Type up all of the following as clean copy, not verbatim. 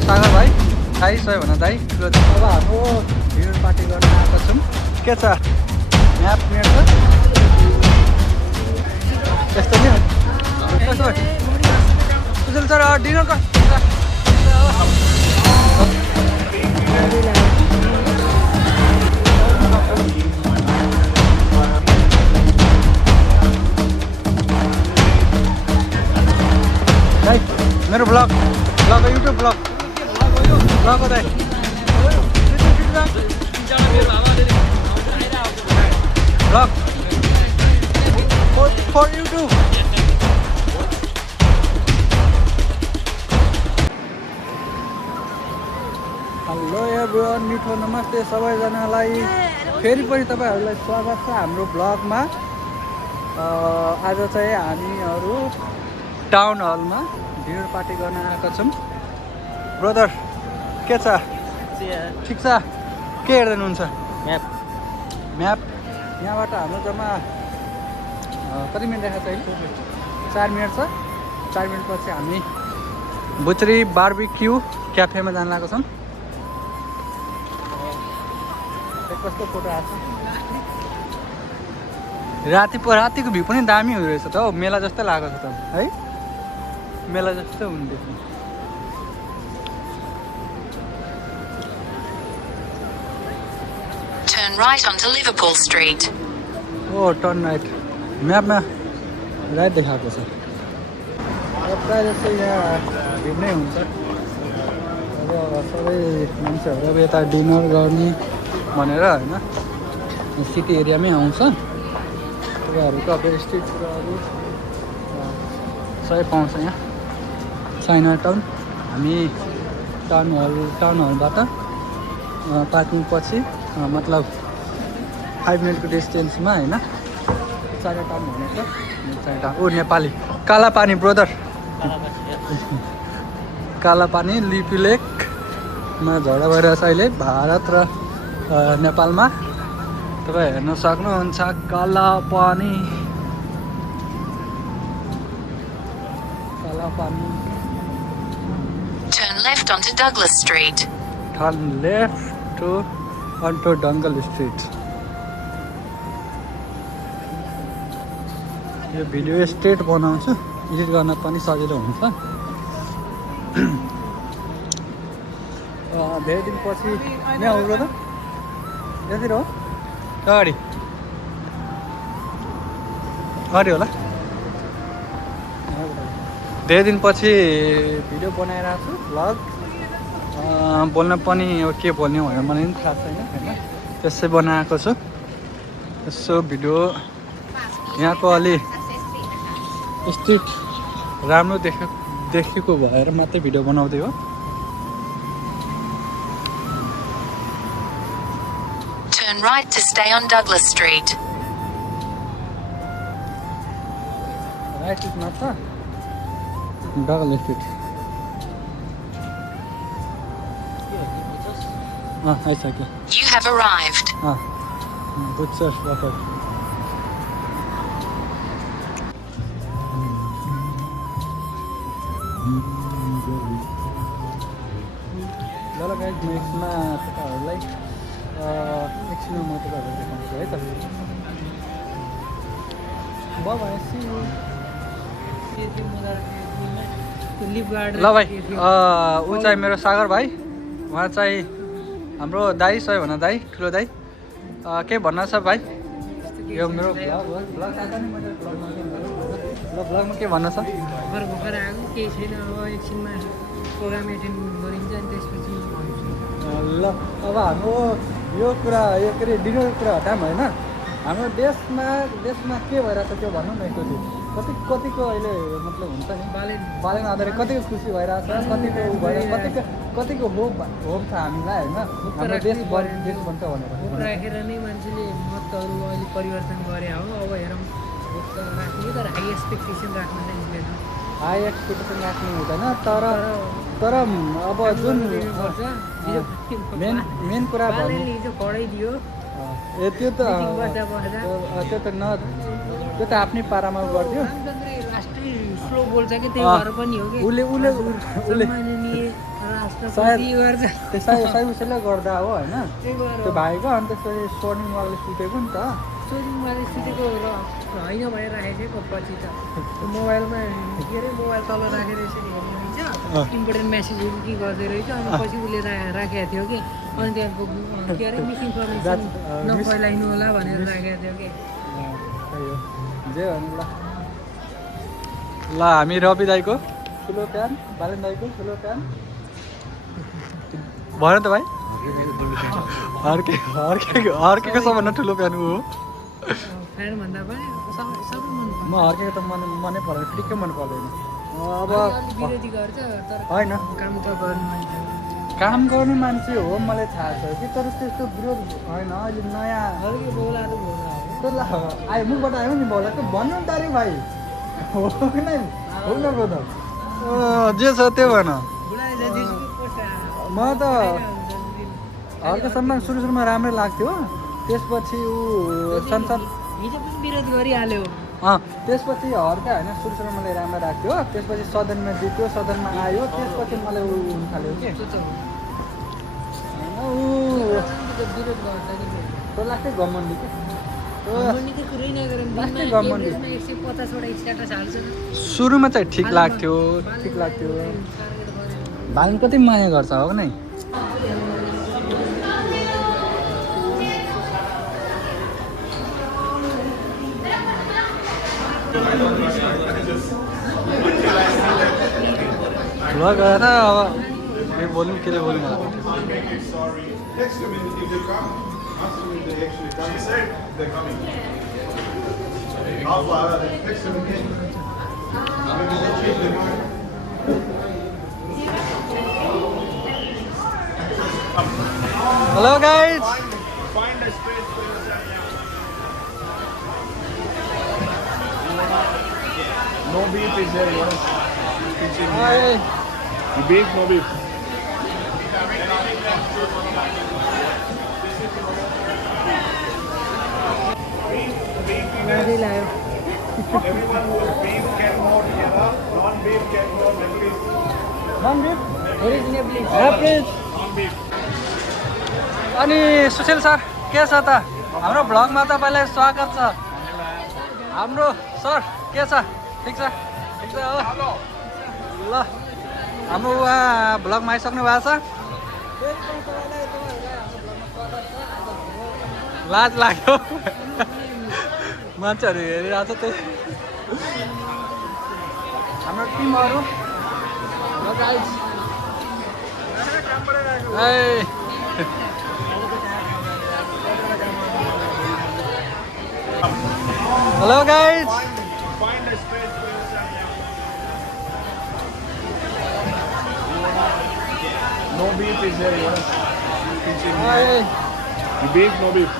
मेरो सागर भाइ दाइ सबैभन्दा दाइ ठुलो दाइ। अब हाम्रो भिडियो पार्टी गर्न आएको छौँ। के छ म्याप मेरो छ यस्तो नि सुजल सर डिनर मेरो ब्लग युट्युब ब्लग हो दाइ blog for YouTube. Hello everyone, मिठो नमस्ते सबैजनालाई। फेरि पनि तपाईँहरूलाई स्वागत छ हाम्रो ब्लगमा। आज चाहिँ हामीहरू टाउन हलमा डिनर पार्टी गर्न आएका छौँ। ब्रदर के छ ठिक छ? के हेर्दै हुनुहुन्छ? म्याप यहाँबाट हाम्रो जम्मा कति मिनट देखाएको छ? 4 मिनट छ। 4 मिनटपछि हामी बुचरी बार्बिक्यू क्याफेमा जान लागेको छौँ। कस्तो फोटो आएको छ? रातिको भ्यू पनि दामी हुँदो रहेछ त हौ। मेला जस्तै लागेको छ त है, मेला जस्तो हुँदैछ। Turn right onto Liverpool Street. ओ टर्न राइट, म्यापमा राइट देखाएको छ। प्रायः जस्तो यहाँ भिड नै हुन्छ। अब सबै मान्छेहरू अब यता डिनर गर्ने भनेर होइन सिटी एरियामै आउँछ। तपाईँहरूको अब स्ट्रिट फुडहरू सबै पाउँछ यहाँ चाइना टाउन। हामी टाउन हलबाट पार्किङ पछि मतलब 5 मिनटको डिस्टेन्समा होइन चाइना टाउन भनेको छ। चाइना टाउन ओ नेपाली कालापानी ब्रदर कालापानी लिपी लेकमा झगडा भइरहेछ अहिले भारत र नेपालमा। तपाईँ हेर्न सक्नुहुन्छ Kalapani. Turn left onto Douglas Street. Turn left onto Dungle Street. यो भिडियो स्ट्रेट बनाउँछु, एडिट गर्न पनि सजिलो हुन्छ। धेरै दिनपछि यहाँ आउनु त यहाँतिर हो अगाडि होला। धेरै दिनपछि भिडियो बनाइरहेको छु भ्लग। बोल्न पनि के बोल्ने भनेर मलाई पनि थाहा छैन होइन, त्यसै बनाएको छु। यसो भिडियो यहाँको अलि स्ट्रिट राम्रो देखेको भएर मात्रै भिडियो बनाउँदै हो। Turn right to stay on Douglas Street. Right is not Douglas street. आइसक्यो। You have arrived. बुचर्स वाटर। ल गाइस, म यसमा तपाईँहरूलाई एकछिनमा म तपाईँहरूलाई देखाउँछु है त। ल भाइ, ऊ चाहिँ मेरो सागर भाइ, उहाँ चाहिँ हाम्रो दाइ सबैभन्दा दाइ ठुलो दाइ। के भन्न छ भाइ? यो मेरो ब्लगमा के भन्न छ? भर्खर आएको केही छैन। अब एकछिनमा प्रोग्राम एटेन्ड गरिन्छ अनि त्यसपछि ल अब हाम्रो यो कुरा के अरे डिनरको कुरा हटाऊँ होइन। हाम्रो देशमा के भइरहेछ त्यो भनौँ न एकचोटि। कतिको अहिले मतलब हुन्छ नि बालेन आधारित कतिको खुसी भइरहेछ, कतिको उ भइरहेछ, कतिको होप छ हामीलाई होइन। हाम्रो देश बन्छ भनेर होप राखेर नै मान्छेले मतहरू अहिले परिवर्तन गरे हो। अब हेरौँ होप त राख्ने तर हाई एक्सपेक्टेसन राख्नु चाहिँ मिलेन। हाई एक्सपेक्टेसन राख्नु हुँदैन। तर अब जुन मेन कुरा हिजो पढाइदियो त्यो त आफ्नै पारामा गरिदियो। स्लो बोल्छ कि त्यही भएर पनि हो कि उसले सायद गर्छ त्यो साइबुसले गर्दा हो होइन त्यो भाइको अनि त्यसपछि स्वर्णिमवालले सुतेको नि त सोनिङमाले सुतेको र होइन भनेर राखेको थियो पछि त त्यो मोबाइलमा के अरे मोबाइल तल राखेर यसरी हेर्नु रहेछ इम्पोर्टेन्ट मेसेजहरू के गर्दै रहेछ अनि पछि उसले राखेको थियो कि अनि त्यहाँको के अरे मिसइन्फर्मेसन नफैलाइनु होला भनेर राखेको थियो कि जे भन्नु ल हामी रवि दाईको ठुलो फ्यान बालेन दाईको ठुलो फ्यान भन त भाइ अर्केको सबभन्दा ठुलो फ्यान ऊ हो फ्यान भन्दा पनि सबै म अर्केको त मनै पर्दैन ठिकै मन पर्दैन अब विरोधी गर्छ तर होइन काम त गर्नु काम गर्ने मान्छे हो मलाई थाहा छ कि तर त्यस्तो विरोध होइन अहिले नयाँ हल्के बोला त बोला हो आयो मुखबाट आयो नि बोला त भन्नु नि त अरे भाइ हो कि नै हो न को त जे छ त्यो भन म त हल्कासम्म सुरुमा राम्रै लाग्थ्यो त्यसपछि ऊ संसद हिजो पनि विरोध गरिहाल्यो त्यसपछि हर्का होइन सुरुमा मलाई राम्रो लाग्थ्यो त्यसपछि सदनमा जित्यो सदनमा आयो त्यसपछि मलाई ऊ हुन थाल्यो कि विरोध गर्छ कि त्यो लाग्थ्यो घमण्डी कि घमण्डीको कुरै नगरौँ लास्टै दिनमा घमण्डी। एक देशमा 150वटा स्ट्याटस हाल्छ सुरुमा चाहिँ ठिक लाग्थ्यो भाइ कति माया गर्छ हो नै ल गएर अब के बोल्नु के बोल्नु Text them if they come. Ask them if they actually come. She said they're coming. Half hour, text them again. Maybe they change their mind. Hello guys Find a space for yourself. No beef is there, you know. Hi Beef, no beef. नारी लायो Everyone who is beef can go together. Non-beef can go next week. ओरिजिनेबली Non-beef. अनि Sushil sir के छ त हाम्रो भ्लगमा तपाईँलाई स्वागत छ हाम्रो सर के छ ठिक छ हो ल हाम्रो उहाँ भ्लगमा आइसक्नु भएको छ लाज लाग्यो मान्छेहरू हेरिरहेको छ त्यही हाम्रो टिमहरू hello guys Find a space for yourself. No beef is there, you know. Beef, no beef.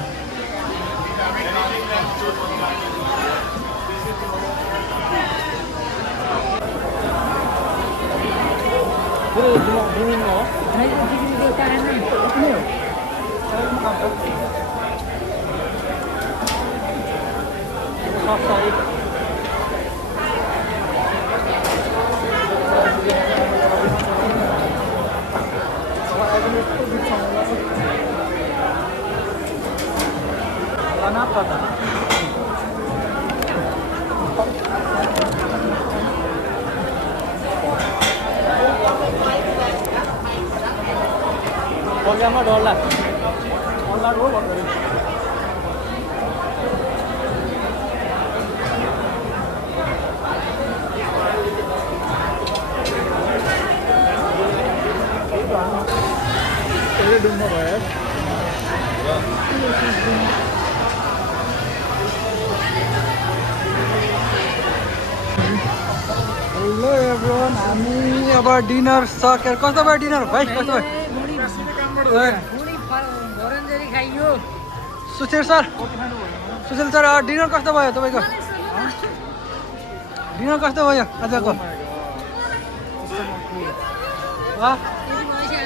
प्रोग्राममा डल्ला डुम्बा भयो हेलो एभ्रिवान हामी अब डिनर सकेर कस्तो भयो डिनर भाइ कस्तो भयो खाइयो सुशील सर डिनर कस्तो भयो तपाईँको डिनर कस्तो भयो आजको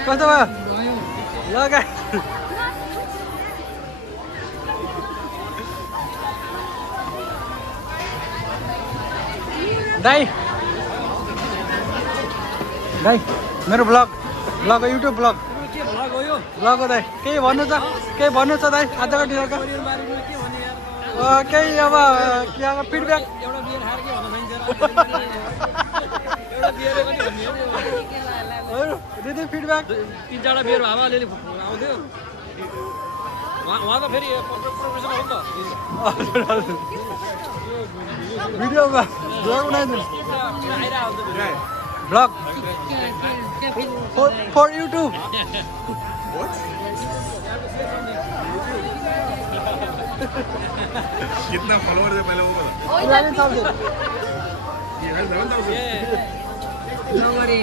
कस्तो भयो लगा दाई मेरो ब्लग ब्लग हो युट्युब ब्लग के भ्लग हो यो ब्लग हो दाइ केही भन्नु छ दाइ आजको डिनरको परिवार बारेमा के भन्ने यार केही अब के अब फिडब्याक एउटा बियर खाएर के भन्न सकिन्छ एउटा बियर पनि भन्ने दिदी फिडब्याक 3-4 बियर भए अलिअलि आउँथ्यो उहाँ त फेरि प्रोफेसनल हो नि त भिडियोमा ब्लग बनाइदिनु ब्लग फर युट्युब कितना फॉलोवर है पहले वो बता 11,000 नगरी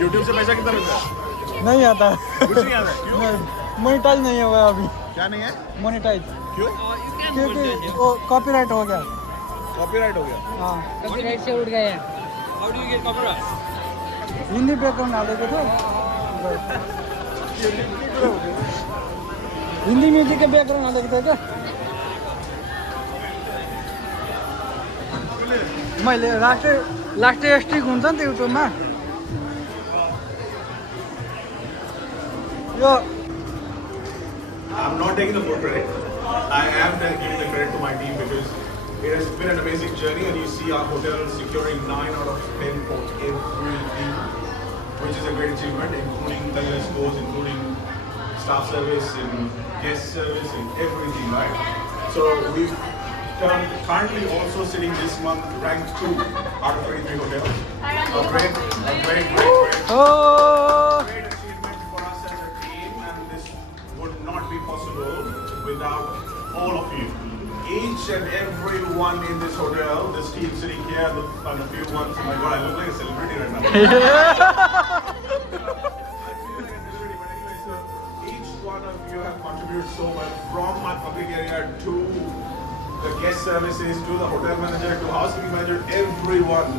यूट्यूब से पैसा कितना मिलता है नहीं आता कुछ नहीं आता क्यों मोनेटाइज नहीं हुआ अभी क्या नहीं है मोनेटाइज क्यों क्योंकि वो कॉपीराइट हो गया कॉपीराइट हो गया हाँ कॉपीराइट से उठ गया how do you get copyright Hindi background हालेको थियो हिंदी म्युजिक के बैकग्राउंड हालेको थियो क्या मैले लास्ट स्ट्रिक हुन्छ नि त युट्युबमा यो I'm not taking the full credit. I am giving the credit to my team because it has been an amazing journey, and you see our hotel securing 9 out of 10 for everything, which is a great achievement, including wellness scores, including staff service and guest service and everything, right? So we've currently also sitting this month ranked 2 out of 23 hotels. A great Oh, great achievement for us as a team, and this would not be possible without all of you. Each and every one in this hotel, this team sitting here, and a few ones, oh my god, I look like a celebrity right now. I feel like a celebrity, but anyway, so each one of you have contributed so much from my public area to the guest services, to the hotel manager, to housekeeping manager, everyone.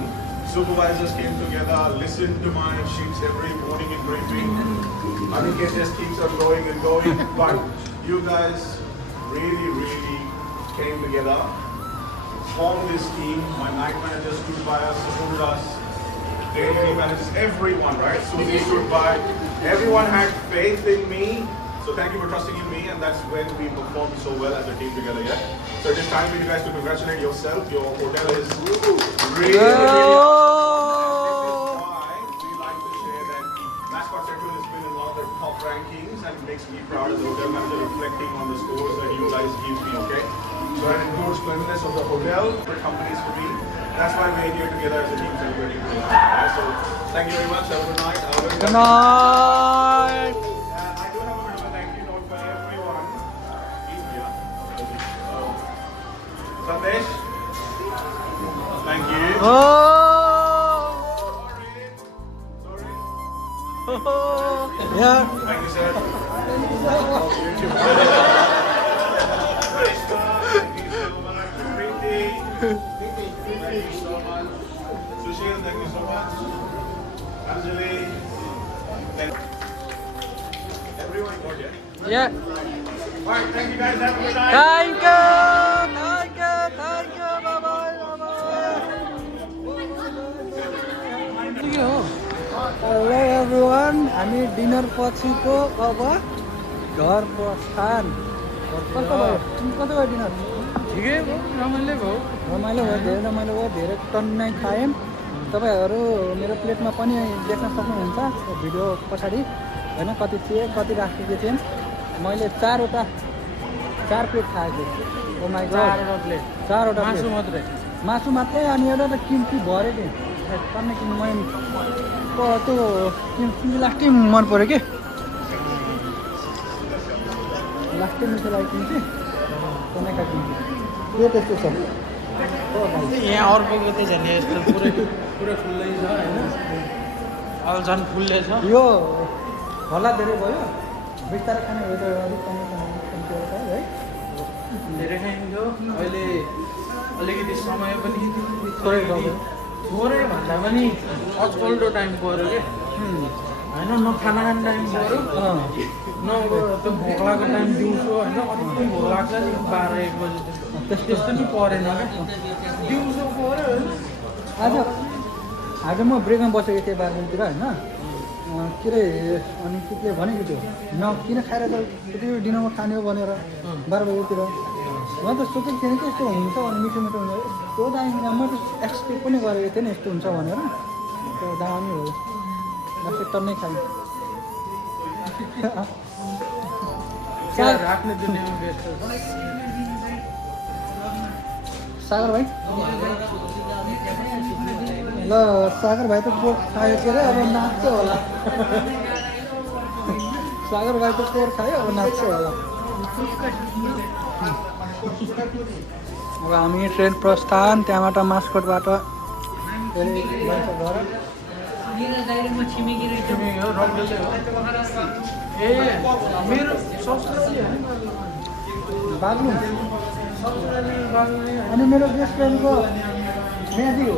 Supervisors came together, listened to my sheets every morning in briefing. I think it just keeps on going and going. But you guys really came together, formed this team. My night manager stood by us, supported us. Daily managers, everyone, right? Susie stood by. Everyone had faith in me. So thank you for trusting in me, and that's when we performed so well as a team together, yeah? So it is time for you guys to congratulate yourself. Your hotel is really why we like to share that Mascot Central has been in one of the top rankings, and it makes me proud as a hotel manager reflecting on the scores that you guys give me, okay? So that includes cleanliness of the hotel, for companies for me. That's why we're here together as a team celebrating today. Yeah, so thank you very much. Have a good night. good night. I do have a bit of a thank you note for everyone. He's here. Sandesh. Thank you. Oh, Sorry. yeah. Thank you, sir. YouTube. Thank you so much. Sushil, thank you so much. Anjali, thank everyone got here. Yeah. Alright, thank you guys. Have a good night. Thank you. Hello everyone हामी dinner पछिको अब घर प्रस्थान कस्तो भयो dinner ठिकै भयो रमाइलो भयो रमाइलो भयो धेरै रमाइलो भयो धेरै टन्नै खायौँ तपाईँहरू मेरो प्लेटमा पनि देख्न सक्नुहुन्छ भिडियो पछाडि होइन कति थिए कति राखेको थिएँ मैले 4 प्लेट खाएको ओ माई गॉड 4वटा मासु मात्रै अनि एउटा त किम्ची भरे थिएँ टन्नै किन मैले त्यो किम्ची लास्टै मन पऱ्यो कि लास्टै मिठो लाग्यो किम्ची टन्नैका किम्ची त्यो त्यस्तो छ यहाँ अर्कोको चाहिँ झन् यस्तो पुरै फुल्दै छ होइन अब झन् फुल्दै छ यो होला धेरै भयो बिस्तारै खाने भयो त अलिक कमी है धेरै खाइन्थ्यो अहिले अलिकति समय पनि थोरै भयो थोरै भन्दा पनि अल्टो टाइम पऱ्यो कि होइन न खाना खाने टाइम पऱ्यो न अब त्यो भोक लागेको टाइम दिउँसो होइन कति भोक लाग्छ नि 12-1 बजी त्यस्तो नि परेन क्या दिउँसो पऱ्यो होइन आज म ब्रेकमा बसेको थिएँ 12 बजीतिर होइन के अरे अनि के भनेको थियो किन खाएर त त्यो डिनरमा खाने हो भनेर 12 बजीतिर मैले त सोचेको थिएन कि यस्तो हुन्छ अनि मिठो मिठो हुन्छ यस्तो दामी मैले त एक्सपेक्ट पनि गरेको थिएँ नि यस्तो हुन्छ भनेर त्यो दामी हो लास्टै टन्नै खाएँ राख्ने दुनियाँमा व्यस्त सागर भाइ ल सागर भाइ त कोर खायो के अरे अब नाच्छ होला सागर भाइ त कोर खायो अब नाच्छ होला अब हामी ट्रेन प्रस्थान त्यहाँबाट मास्कोटबाट फेरि जान्छ घर दाइरेमा छिमेकी रहेछ हो रङ्गले हो ए मेरो ससुराली बाग्लुङ अनि मेरो बेस्ट फ्रेन्डको म्यादी हो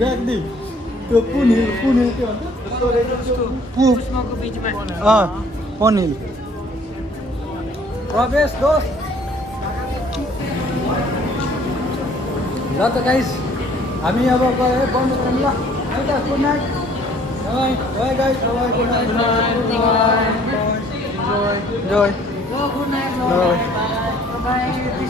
म्याग्दी त्यो कुन हिल के भन्छ पुष्पको बिचमा कुन हिल प्रवेश दोस्त ल त गाइस हामी अब गयो बन्द गरौँ ल है त good night by guys by good night Enjoy. Enjoy. Good night. Bye. Bye.